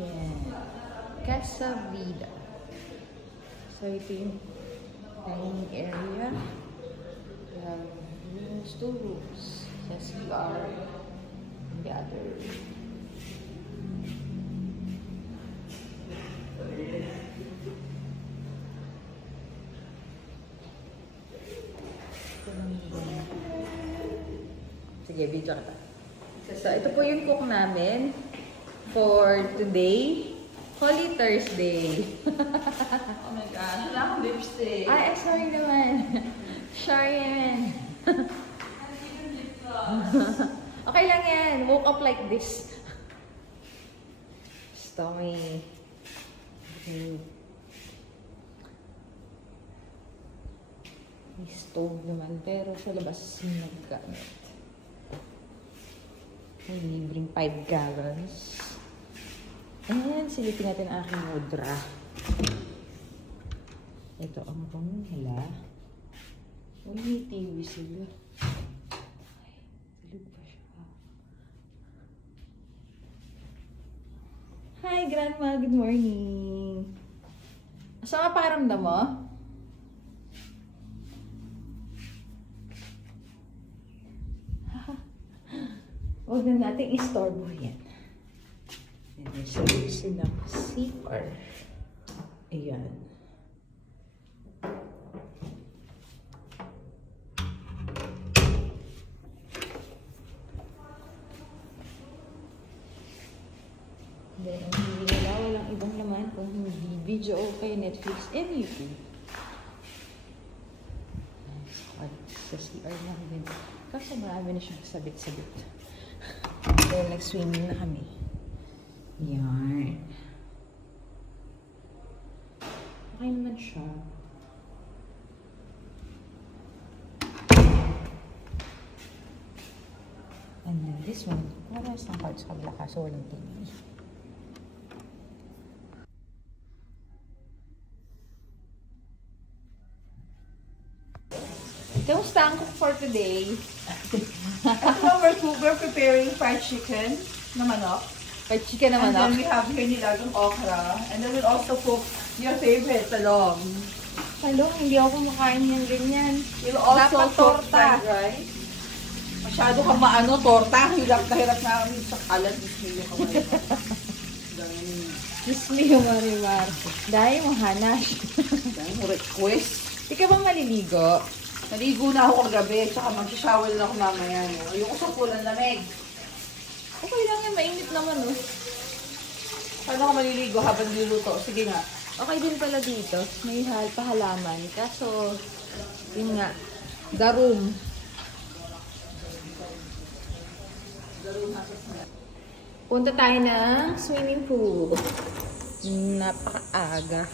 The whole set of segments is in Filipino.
Yan. Casa Vida. So, ito yung dining area. Rooms, 2 rooms. Sa CR. And the other room. Sige, video ka. So, ito po yung cook namin for today. Holy Thursday. Oh my God, wala akong lipstick. Ay, sorry naman. Sorry naman. Okay lang yan. Woke up like this. Stormy. May stove naman, pero sa labas naggamit. May libreng 5 gallons. Ayan, silipin natin ang aking mudra. Ito ang room nila. May TV sila. Ay, tulog pa siya. Hi, Grandma. Good morning. Saan ka pakiramdam mo? Huwag na natin istorbo yan. Ayan, so, silang CR. Ayan. Then, ang hindi nila, walang ibang laman kung hindi video okay, Netflix, and YouTube. Sa CR na din. Kasi marami na siyang sabit-sabit. Dahil nag-swimming na kami. Yan. Okay naman siya. And then this one, wala isang card sa kabila kaso walang TV. Kamusta ang cook for today? We're preparing fried chicken na manok. Fried chicken na And manok? then we have here nilagang okra. And then we'll also cook your favorite, talong. Talong, hindi ako kumakain yan ganyan. We'll also Dapat cook torta. fried rice. Masyado kang maano, torta. Hirap na hirap na kami sa kalat. Diyos mo, Marimar. Dahil mo hanash. Dahil mo request. Di ka ba maliligo? Naligo na ako kagabi, tsaka mag-shower na ako mamaya. No? Ayoko sa pulang lamig. Okay lang yan, mainit naman oh. Paano ako maliligo habang niluto? Sige nga. Okay din pala dito. May pahalaman. Kaso, yun nga, the room. Punta tayo ng swimming pool. Napakaaga.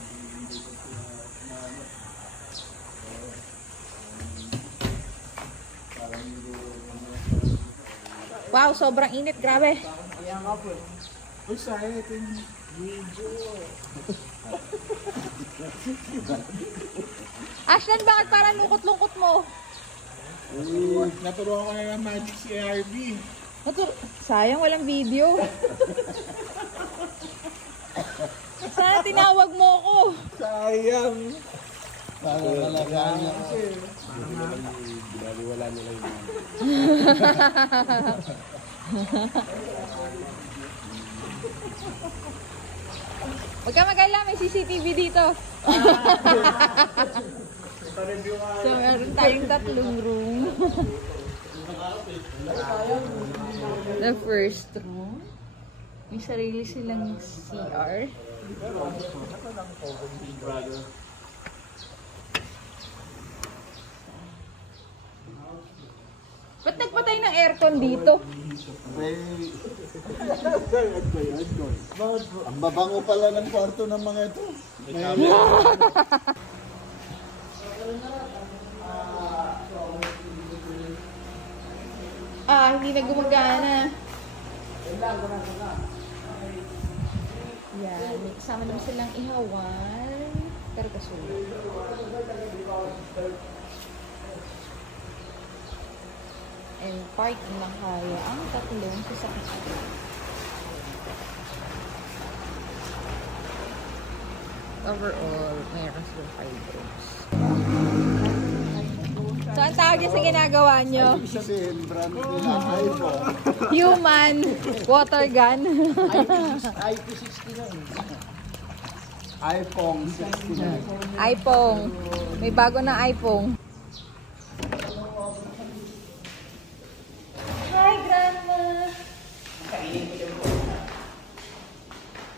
Wow, sobrang init. Grabe. Ayan nga po. Uy, sa'yo ito yung video. Ashland, bakit parang lungkot-lungkot mo? Naturuan ko na ng magic si ARB. Sayang, walang video. Sana tinawag mo ako. Sayang. Para talagaan niya kasi. Wala nila yung Huwag ka mag-alala, may CCTV dito. So, meron tayong 3 room. The first room. May sarili silang CR. Ba't nagpatay ng aircon dito? Ang babango pala ng kwarto ng mga ito. Hindi na gumagana. Yan, may kasama naman silang ihawan. Pero kasunod. And parking na kaya ang 3 sasakyan. overall, meron silang 5 rooms. So, ang tawag niya sa ginagawa nyo? Kasi brand nila iPhone. Human water gun. IP69. iPhone 69. iPhone. May bago na iPhone. Hi, Grandma!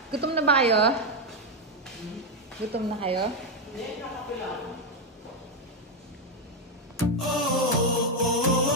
Gutom na ba kayo? Gutom na kayo? Oh, oh, oh.